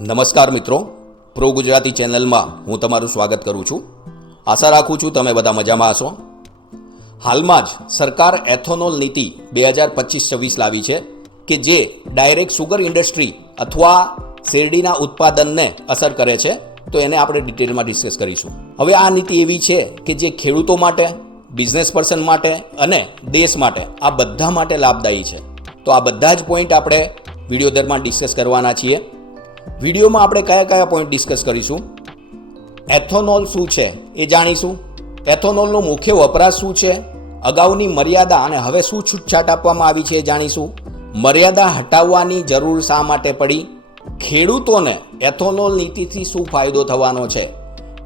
નમસ્કાર મિત્રો. પ્રો ગુજરાતી ચેનલમાં હું તમારું સ્વાગત કરું છું. આશા રાખું છું તમે બધા મજામાં હશો. હાલમાં જ સરકાર એથોનોલ નીતિ બે હજાર પચીસ છવ્વીસ લાવી છે કે જે ડાયરેક્ટ સુગર ઇન્ડસ્ટ્રી અથવા શેરડીના ઉત્પાદનને અસર કરે છે, તો એને આપણે ડિટેલમાં ડિસ્કસ કરીશું. હવે આ નીતિ એવી છે કે જે ખેડૂતો માટે, બિઝનેસ પર્સન માટે અને દેશ માટે આ બધા માટે લાભદાયી છે. તો આ બધા જ પોઈન્ટ આપણે વીડિયો દરમિયાન ડિસ્કસ કરવાના છીએ. વિડીયોમાં આપણે કયા કયા પોઈન્ટ ડિસ્કસ કરીશું? એથોનોલ શું છે એ જાણીશું? એથોનોલનો મુખ્ય વપરાશ શું છે? અગાઉની મર્યાદા અને હવે શું છૂટછાટ આપવામાં આવી છે એ જાણીશું. મર્યાદા હટાવવાની જરૂર શા માટે પડી? ખેડૂતોને એથોનોલ નીતિથી શું ફાયદો થવાનો છે?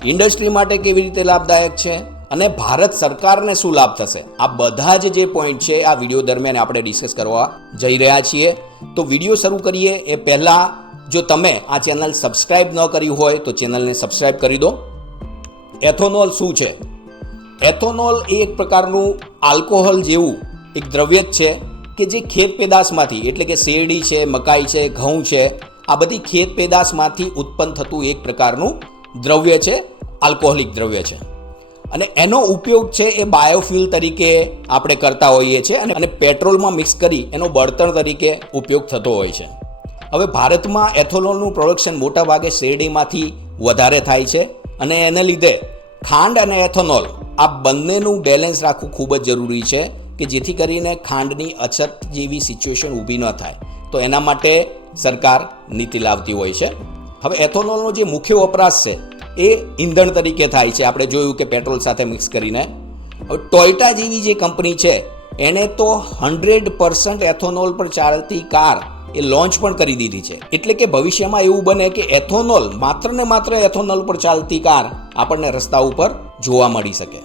ઇન્ડસ્ટ્રી માટે કેવી રીતે લાભદાયક છે? અને ભારત સરકારને શું લાભ થશે? આ બધા જ જે પોઈન્ટ છે, આ વીડિયો દરમિયાન આપણે ડિસ્કસ કરવા જઈ રહ્યા છીએ. તો વીડિયો શરૂ કરીએ. એ પહેલાં જો તમે આ ચેનલ સબસ્ક્રાઇબ ન કરી હોય, તો ચેનલને સબસ્ક્રાઇબ કરી દો. એથોનોલ શું છે? એથોનોલ એ એક પ્રકારનું આલ્કોહોલ જેવું એક દ્રવ્ય જ છે કે જે ખેત પેદાશમાંથી, એટલે કે શેરડી છે, મકાઈ છે, ઘઉં છે, આ બધી ખેત પેદાશમાંથી ઉત્પન્ન થતું એક પ્રકારનું દ્રવ્ય છે, આલ્કોહોલિક દ્રવ્ય છે. અને એનો ઉપયોગ છે એ બાયોફ્યુલ તરીકે આપણે કરતા હોઈએ છીએ અને પેટ્રોલમાં મિક્સ કરી એનો બળતણ તરીકે ઉપયોગ થતો હોય છે. હવે ભારતમાં એથોનોલનું પ્રોડક્શન મોટાભાગે શેરડીમાંથી વધારે થાય છે અને એને લીધે ખાંડ અને એથોનોલ આ બંનેનું બેલેન્સ રાખવું ખૂબ જ જરૂરી છે કે જેથી કરીને ખાંડની અછત જેવી સિચ્યુએશન ઊભી ન થાય. તો એના માટે સરકાર નીતિ લાવતી હોય છે. હવે એથોનોલનો જે મુખ્ય વપરાશ છે એ ઈંધણ તરીકે થાય છે. આપણે જોયું કે પેટ્રોલ સાથે મિક્સ કરીને. હવે ટોયટા જેવી જે કંપની છે એણે તો હંડ્રેડ પર્સન્ટ એથોનોલ પર ચાલતી કાર એ લોન્ચ પણ કરી દીધી છે. એટલે કે ભવિષ્યમાં એવું બને કે એથોનોલ માત્ર ને માત્ર એથોનોલ પર ચાલતી કાર આપણને રસ્તા ઉપર જોવા મળી શકે.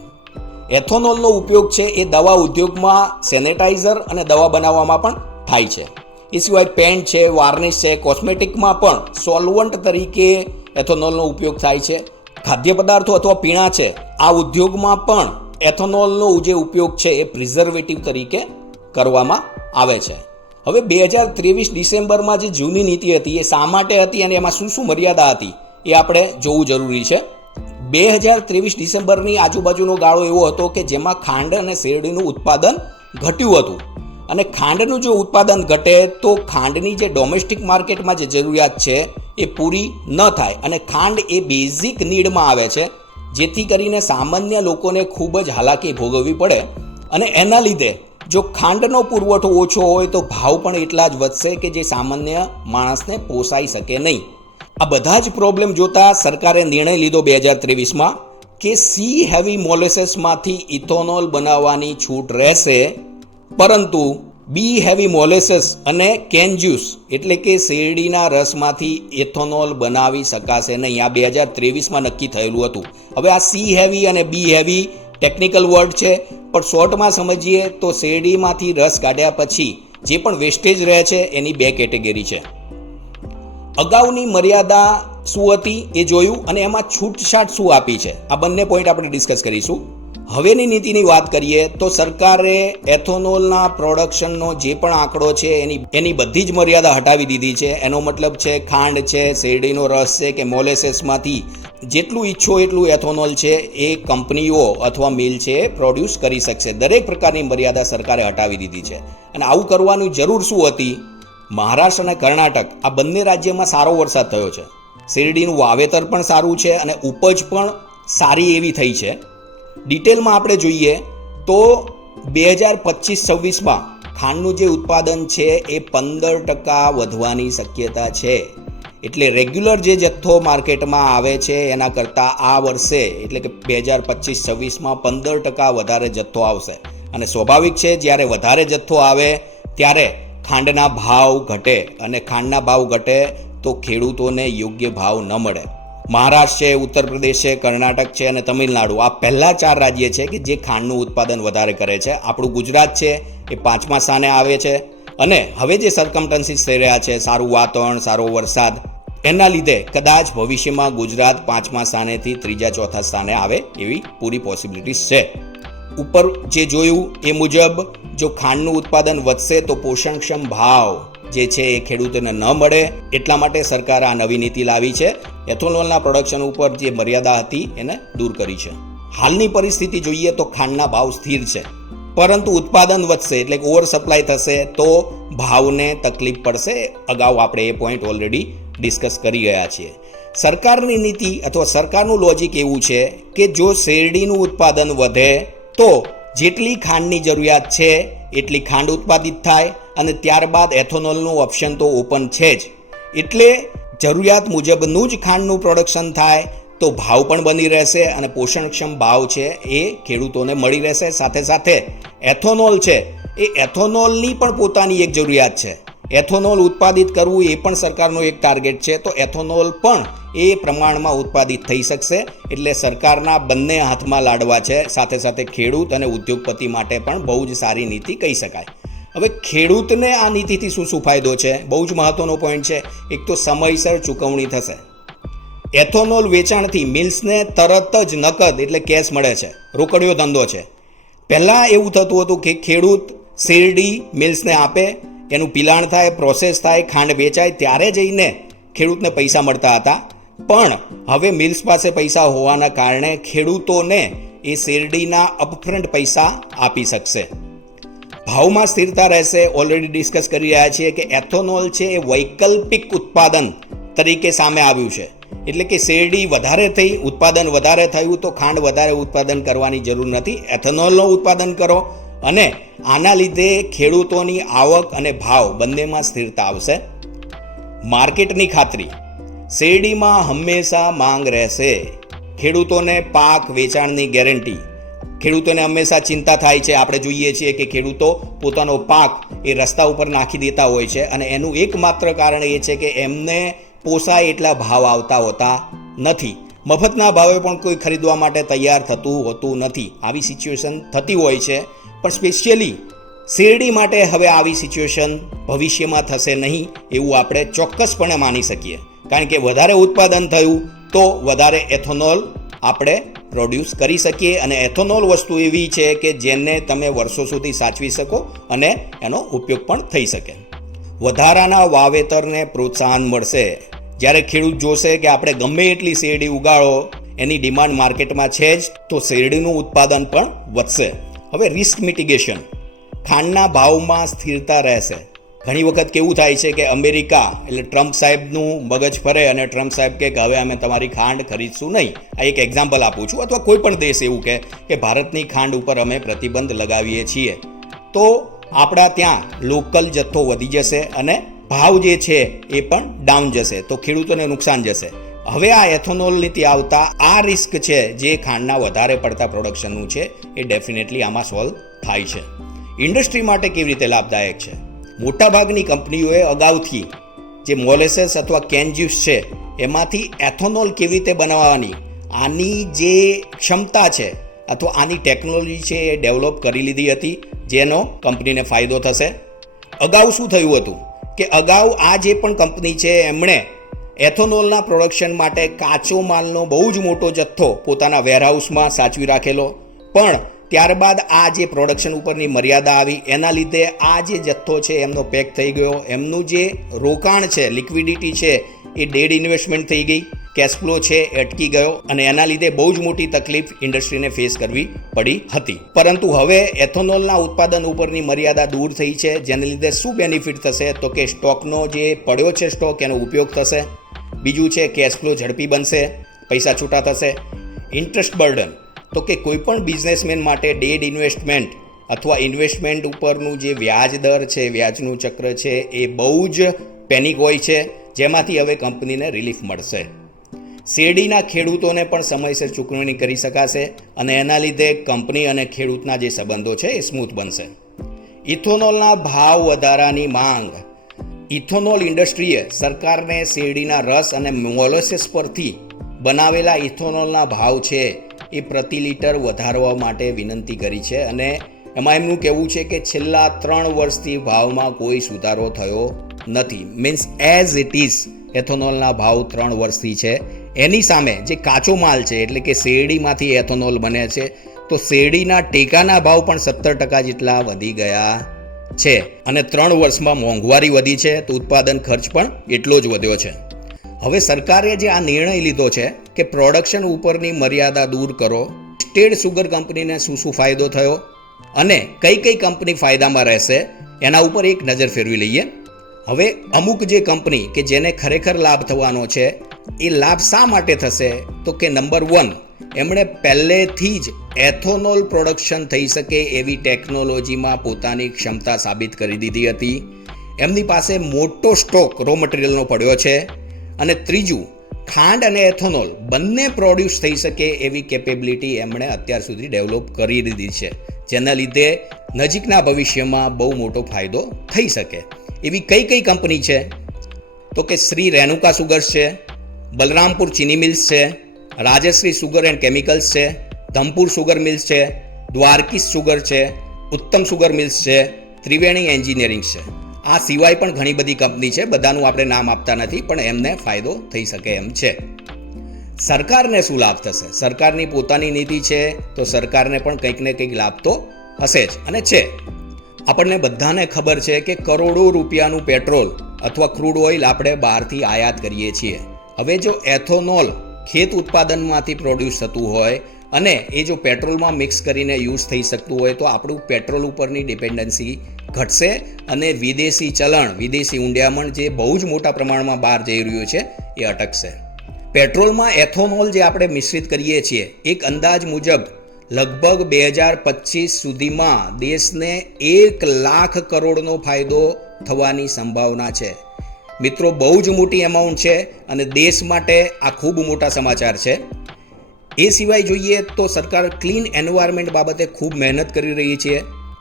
એથોનોલનો ઉપયોગ છે એ દવા ઉદ્યોગમાં સેનેટાઇઝર અને દવા બનાવવામાં પણ થાય છે. એ સિવાય પેન્ટ છે, વાર્નિશ છે, કોસ્મેટિકમાં પણ સોલ્વન્ટ તરીકે એથોનોલનો ઉપયોગ થાય છે. ખાદ્ય પદાર્થો અથવા પીણા છે, આ ઉદ્યોગમાં પણ એથોનોલનો જે ઉપયોગ છે એ પ્રિઝર્વેટિવ તરીકે કરવામાં આવે છે. હવે બે હજાર ત્રેવીસ ડિસેમ્બરમાં જે જૂની નીતિ હતી એ શા માટે હતી અને એમાં શું શું મર્યાદા હતી એ આપણે જોવું જરૂરી છે. બે હજાર ત્રેવીસ ડિસેમ્બરની આજુબાજુનો ગાળો એવો હતો કે જેમાં ખાંડ અને શેરડીનું ઉત્પાદન ઘટ્યું હતું. અને ખાંડનું જો ઉત્પાદન ઘટે તો ખાંડની જે ડોમેસ્ટિક માર્કેટમાં જે જરૂરિયાત છે એ પૂરી ન થાય અને ખાંડ એ બેઝિક નીડમાં આવે છે, જેથી કરીને સામાન્ય લોકોને ખૂબ જ હાલાકી ભોગવવી પડે અને એના લીધે જો ખાંડનો પુરવઠો ઓછો હોય તો ભાવ પણ એટલા જ વધશે કે જે સામાન્ય માણસને પોસાઈ શકે નહીં. આ બધા જ પ્રોબ્લેમ જોતા સરકારે નિર્ણય લીધો બે હજાર ત્રેવીસમાં કે સી હેવી મોલેસેસમાંથી ઇથોનોલ બનાવવાની છૂટ રહેશે, પરંતુ બી હેવી મોલેસેસ અને કેન જ્યુસ એટલે કે શેરડીના રસમાંથી ઇથોનોલ બનાવી શકાશે નહીં. આ બે હજાર ત્રેવીસમાં નક્કી થયેલું હતું. હવે આ સી હેવી અને બી હેવી ટેકનિકલ વર્ડ છે, પણ શોર્ટમાં સમજીએ તો શેરડીમાંથી રસ કાઢ્યા પછી જે પણ વેસ્ટેજ રહે છે એની બે કેટેગરી છે. અગાઉની મર્યાદા શું હતી એ જોયું અને એમાં છૂટછાટ શું આપી છે? આ બંને પોઈન્ટ આપણે ડિસ્કસ કરીશું. હવેની નીતિની વાત કરીએ તો સરકારે એથોનોલના પ્રોડક્શનનો જે પણ આંકડો છે એની એની બધી જ મર્યાદા હટાવી દીધી છે. એનો મતલબ છે ખાંડ છે, શેરડીનો રસ છે કે મોલેસેસમાંથી જેટલું ઈચ્છો એટલું એથોનોલ છે એ કંપનીઓ અથવા મિલ છે પ્રોડ્યુસ કરી શકશે. દરેક પ્રકારની મર્યાદા સરકારે હટાવી દીધી છે. અને આવું કરવાની જરૂર શું હતી? મહારાષ્ટ્ર અને કર્ણાટક, આ બંને રાજ્યમાં સારો વરસાદ થયો છે. શેરડીનું વાવેતર પણ સારું છે અને ઉપજ પણ સારી એવી થઈ છે. ડિટેલમાં આપણે જોઈએ તો બે હજાર પચીસ છવ્વીસમાં ખાંડનું જે ઉત્પાદન છે એ પંદર ટકા વધવાની શક્યતા છે. એટલે રેગ્યુલર જે જથ્થો માર્કેટમાં આવે છે એના કરતાં આ વર્ષે એટલે કે બે હજાર પચીસ છવ્વીસમાં પંદર ટકા વધારે જથ્થો આવશે. અને સ્વાભાવિક છે જ્યારે વધારે જથ્થો આવે ત્યારે ખાંડના ભાવ ઘટે. અને ખાંડના ભાવ ઘટે તો ખેડૂતોને યોગ્ય ભાવ ન મળે. મહારાષ્ટ્ર છે, ઉત્તર પ્રદેશ છે, કર્ણાટક છે અને તમિલનાડુ. આ પહેલા ચાર રાજ્ય છે કે જે ખાંડનું ઉત્પાદન વધારે કરે છે. આપણું ગુજરાત છે, એ પાંચમા સ્થાને આવે છે. અને હવે જે સરકમટન્સીસ થઈ રહ્યા છે, સારું વાતાવરણ, સારો વરસાદ, એના લીધે કદાચ ભવિષ્યમાં ગુજરાત પાંચમા સ્થાનેથી ત્રીજા, ચોથા સ્થાને આવે એવી પૂરી પોસિબિલિટીઝ છે. ઉપર જે જોયું એ મુજબ, જો ખાંડનું ઉત્પાદન વધશે તો પોષણક્ષમ ભાવ જે છે એ ખેડૂતોને ન મળે. એટલા માટે સરકાર આ નવી નીતિ લાવી છે. એથોનોલના પ્રોડક્શન ઉપર જે મર્યાદા હતી એને દૂર કરી છે. હાલની પરિસ્થિતિ જોઈએ તો ખાંડના ભાવ સ્થિર છે. પરંતુ ઉત્પાદન વધશે એટલે કે ઓવર સપ્લાય થશે તો ભાવને તકલીફ પડશે. અગાઉ આપણે એ પોઈન્ટ ઓલરેડી ડિસ્કસ કરી ગયા છીએ. સરકારની નીતિ અથવા સરકારનું લોજિક એવું છે કે જો શેરડીનું ઉત્પાદન વધે તો જેટલી ખાંડની જરૂરિયાત છે એટલી ખાંડ ઉત્પાદિત થાય અને ત્યારબાદ એથોનોલનું ઓપ્શન તો ઓપન છે જ. એટલે જરૂરિયાત મુજબનું જ ખાંડનું પ્રોડક્શન થાય, તો ભાવ પણ બની રહેશે અને પોષણક્ષમ ભાવ છે એ ખેડૂતોને મળી રહેશે. સાથે સાથે એથોનોલ છે, એ એથોનોલની પણ પોતાની એક જરૂરિયાત છે. એથોનોલ ઉત્પાદિત કરવું એ પણ સરકારનો એક ટાર્ગેટ છે, તો એથોનોલ પણ એ પ્રમાણમાં ઉત્પાદિત થઈ શકશે, એટલે સરકારના બંને હાથમાં લાડવા છે. સાથે સાથે ખેડૂત અને ઉદ્યોગપતિ માટે પણ બહુ જ સારી નીતિ કહી શકાય. હવે ખેડૂતને આ નીતિથી શું શું ફાયદો છે? બહુ જ મહત્વનો પોઈન્ટ છે. એક તો સમયસર ચૂકવણી થશે. એથોનોલ વેચાણથી મિલ્સને તરત જ નકદ એટલે કેશ મળે છે. રોકડિયો ધંધો છે. પહેલાં એવું થતું હતું કે ખેડૂત શેરડી મિલ્સને આપે, એનું પિલાણ થાય પ્રોસેસ થાય, ખાંડ વેચાય, ત્યારે જઈને ખેડૂતને પૈસા મળતા હતા. પણ હવે મિલ્સ પાસે પૈસા હોવાના કારણે ખેડૂતોને એ શેરડીના અપફ્રન્ટ પૈસા આપી શકશે. ભાવમાં સ્થિરતા રહેશે. ઓલરેડી ડિસ્કસ કરી રહ્યા છીએ કે એથોનોલ છે એ વૈકલ્પિક ઉત્પાદન તરીકે સામે આવ્યું છે. એટલે કે શેરડી વધારે થઈ, ઉત્પાદન વધારે થયું તો ખાંડ વધારે ઉત્પાદન કરવાની જરૂર નથી. એથેનોલનું ઉત્પાદન કરો અને આના લીધે ખેડૂતોની આવક અને ભાવ બંનેમાં સ્થિરતા આવશે. માર્કેટની ખાતરી. શેરડીમાં હંમેશા માંગ રહેશે. ખેડૂતોને પાક વેચાણની ગેરંટી. ખેડૂતોને હંમેશા ચિંતા થાય છે. આપણે જોઈએ છીએ કે ખેડૂતો પોતાનો પાક એ રસ્તા ઉપર નાખી દેતા હોય છે અને એનું એકમાત્ર કારણ એ છે કે એમને પોસાય એટલા ભાવ આવતા હોતા નથી. મફતના ભાવે પણ કોઈ ખરીદવા માટે તૈયાર થતું હોતું નથી. આવી સિચ્યુએશન થતી હોય છે. પણ સ્પેશિયલી શેરડી માટે હવે આવી સિચ્યુએશન ભવિષ્યમાં થશે નહીં એવું આપણે ચોક્કસપણે માની શકીએ. કારણ કે વધારે ઉત્પાદન થયું તો વધારે એથોનોલ આપણે પ્રોડ્યુસ કરી શકીએ અને એથોનોલ વસ્તુ એવી છે કે જેને તમે વર્ષો સુધી સાચવી શકો અને એનો ઉપયોગ પણ થઈ શકે. વધારાના વાવેતરને પ્રોત્સાહન મળશે. જ્યારે ખેડૂત જોશે કે આપણે ગમે એટલી શેરડી ઉગાડો, એની ડિમાન્ડ માર્કેટમાં છે જ, તો શેરડીનું ઉત્પાદન પણ વધશે. હવે રિસ્ક મિટિગેશન ખાંડના ભાવમાં સ્થિરતા રહેશે. ઘણી વખત કેવું થાય છે કે અમેરિકા, એટલે ટ્રમ્પ સાહેબનું મગજ ફરે અને ટ્રમ્પ સાહેબ કે હવે અમે તમારી ખાંડ ખરીદશું નહીં. આ એક એક્ઝામ્પલ આપું છું અથવા કોઈ પણ દેશ એવું કહે કે ભારતની ખાંડ ઉપર અમે પ્રતિબંધ લગાવીએ છીએ. તો આપણા ત્યાં લોકલ જથ્થો વધી જશે અને ભાવ જે છે એ પણ ડાઉન જશે. તો ખેડૂતોને નુકસાન જશે. હવે આ એથોનોલ નીતિ આવતા આ રિસ્ક છે જે ખાંડના વધારે પડતા પ્રોડક્શનનું છે, એ ડેફિનેટલી આમાં સોલ્વ થાય છે. ઇન્ડસ્ટ્રી માટે કેવી રીતે લાભદાયક છે? મોટાભાગની કંપનીઓએ અગાઉથી જે મોલેસેસ અથવા કેન જ્યુસ છે, એમાંથી એથોનોલ કેવી રીતે બનાવવાની, આની જે ક્ષમતા છે અથવા આની ટેકનોલોજી છે એ ડેવલપ કરી લીધી હતી, જેનો કંપનીને ફાયદો થશે. અગાઉ શું થયું હતું કે અગાઉ આ જે પણ કંપની છે, એમણે એથોનોલના પ્રોડક્શન માટે કાચો માલનો બહુ જ મોટો જથ્થો પોતાના વેરહાઉસમાં સાચવી રાખેલો. પણ ત્યારબાદ આ જે પ્રોડક્શન ઉપરની મર્યાદા આવી, એના લીધે આ જે જથ્થો છે, એમનો પેક થઈ ગયો. એમનું જે રોકાણ છે લિક્વિડિટી છે, એ ડેડ ઇન્વેસ્ટમેન્ટ થઈ ગઈ. કેશફ્લો છે, અટકી ગયો અને એના લીધે બહુ જ મોટી તકલીફ ઇન્ડસ્ટ્રીને ફેસ કરવી પડી હતી. પરંતુ હવે એથોનોલના ઉત્પાદન ઉપરની મર્યાદા દૂર થઈ છે, જેને લીધે શું બેનિફિટ થશે? તો કે સ્ટોકનો જે પડ્યો છે સ્ટોક, એનો ઉપયોગ થશે. બીજું છે કેશફ્લો ઝડપી બનશે, પૈસા છૂટા થશે. ઇન્ટરેસ્ટ બર્ડન તો કે કોઈ પણ બિઝનેસમેન માટે ડેડ ઇન્વેસ્ટમેન્ટ અથવા ઇન્વેસ્ટમેન્ટ ઉપરનું જે વ્યાજ દર છે, વ્યાજનું ચક્ર છે, એ બહુ જ પેનિક હોય છે, જેમાંથી હવે કંપનીને રિલીફ મળશે. શેરડીના ખેડૂતોને પણ સમયસર ચૂકવણી કરી શકાશે અને એના લીધે કંપની અને ખેડૂતના જે સંબંધો છે, એ સ્મૂથ બનશે. ઇથોનોલના ભાવ વધારાની માંગ. ઇથોનોલ ઇન્ડસ્ટ્રીએ સરકારને શેરડીના રસ અને મોલોસિસ પરથી બનાવેલા ઇથોનોલના ભાવ છે એ પ્રતિ લિટર વધારવા માટે વિનંતી કરી છે અને એમાં એમનું કહેવું છે કે છેલ્લા ત્રણ વર્ષથી ભાવમાં કોઈ સુધારો થયો નથી. મીન્સ એઝ ઇટ ઇઝ એથોનોલના ભાવ ત્રણ વર્ષથી છે. એની સામે જે કાચો માલ છે, એટલે કે શેરડીમાંથી એથોનોલ બને છે, તો શેરડીના ટેકાના ભાવ પણ સત્તર ટકા જેટલા વધી ગયા છે. અને ત્રણ વર્ષમાં મોંઘવારી વધી છે, તો ઉત્પાદન ખર્ચ પણ એટલો જ વધ્યો છે. હવે સરકારે જે આ નિર્ણય લીધો છે કે પ્રોડક્શન ઉપરની મર્યાદા દૂર કરો. સ્ટેટ સુગર કંપનીને શું શું ફાયદો થયો? અને કઈ કઈ કંપની ફાયદામાં રહેશે? એના ઉપર એક નજર ફેરવી લઈએ. હવે અમુક જે કંપની કે જેને ખરેખર લાભ થવાનો છે, એ લાભ શા માટે થશે? તો કે નંબર વન એમણે પહેલેથી જ એથોનોલ પ્રોડક્શન થઈ શકે એવી ટેકનોલોજીમાં પોતાની ક્ષમતા સાબિત કરી દીધી હતી. એમની પાસે મોટો સ્ટોક રો મટીરિયલનો પડ્યો છે. અને ત્રીજું ખાંડ અને એથોનોલ બંને પ્રોડ્યુસ થઈ શકે એવી કેપેબિલિટી એમણે અત્યાર સુધી ડેવલપ કરી દીધી છે. જેના લીધે નજીકના ભવિષ્યમાં બહુ મોટો ફાયદો થઈ શકે. એવી કઈ કઈ કંપની છે? તો કે શ્રી રેણુકા સુગર્સ છે, બલરામપુર ચીની મિલ્સ છે, રાજશ્રી સુગર એન્ડ કેમિકલ્સ છે, ધમપુર સુગર મિલ્સ છે દ્વારકીસ સુગર છે, ઉત્તમ સુગર મિલ્સ છે, ત્રિવેણી એન્જિનિયરિંગ છે. આ સિવાય પણ ઘણી બધી કંપની છે, બધાનું આપણે નામ આપતા નથી, પણ એમને ફાયદો થઈ શકે એમ છે. સરકારને શું લાભ થશે? સરકારની પોતાની નીતિ છે, તો સરકારને પણ કંઈક ને કંઈક લાભ તો હશે જ અને છે. આપણને બધાને ખબર છે કે કરોડો રૂપિયાનું પેટ્રોલ અથવા ક્રૂડ ઓઇલ આપણે બહારથી આયાત કરીએ છીએ. હવે જો એથોનોલ ખેત ઉત્પાદનમાંથી પ્રોડ્યુસ થતું હોય અને એ જો પેટ્રોલમાં મિક્સ કરીને યુઝ થઈ શકતું હોય તો આપણું પેટ્રોલ ઉપરની ડિપેન્ડન્સી ઘટશે અને વિદેશી ચલણ, વિદેશી ઊંડિયામણ જે બહુ જ મોટા પ્રમાણમાં બહાર જઈ રહ્યું છે, એ અટકશે. પેટ્રોલમાં એથોનોલ જે આપણે મિશ્રિત કરીએ છીએ, એક અંદાજ મુજબ લગભગ બે હજાર પચીસ સુધીમાં દેશને એક લાખ કરોડનો ફાયદો થવાની સંભાવના છે. મિત્રો, બહુ જ મોટી એમાઉન્ટ છે અને દેશ માટે આ ખૂબ મોટા સમાચાર છે. એ સિવાય જોઈએ તો સરકાર ક્લીન એન્વાયરમેન્ટ બાબતે ખૂબ મહેનત કરી રહી છે.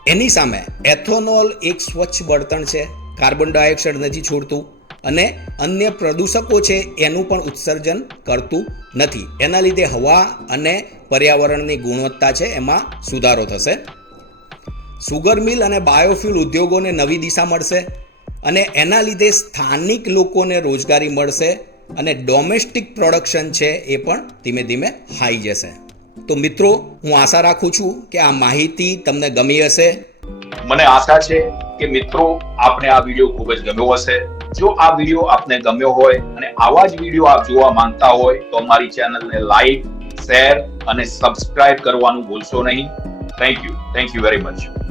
એની સામે એથોનોલ એક સ્વચ્છ બળતણ છે, કાર્બન ડાયોક્સાઇડ નથી છોડતું અને અન્ય પ્રદૂષકો છે એનું પણ ઉત્સર્જન કરતું નથી. એના લીધે હવા અને પર્યાવરણની ગુણવત્તા છે એમાં સુધારો થશે. સુગર મિલ અને બાયોફ્યુલ ઉદ્યોગોને નવી દિશા મળશે અને એના લીધે સ્થાનિક લોકોને રોજગારી મળશે. અને ડોમેસ્ટિક પ્રોડક્શન છે એ પણ ધીમે ધીમે હાઈ જશે. તો મિત્રો, હું આશા રાખું છું કે આ માહિતી તમને ગમી હશે. મને આશા છે કે મિત્રો, આપને આ વીડિયો ખૂબ જ ગમ્યો હશે. જો આ વીડિયો આપને ગમ્યો હોય અને આવા જ વીડિયો આપ જોવા માંગતા હોય, તો અમારી ચેનલને લાઈક શેર અને સબસ્ક્રાઇબ કરવાનું ભૂલશો નહીં. Thank you thank you very much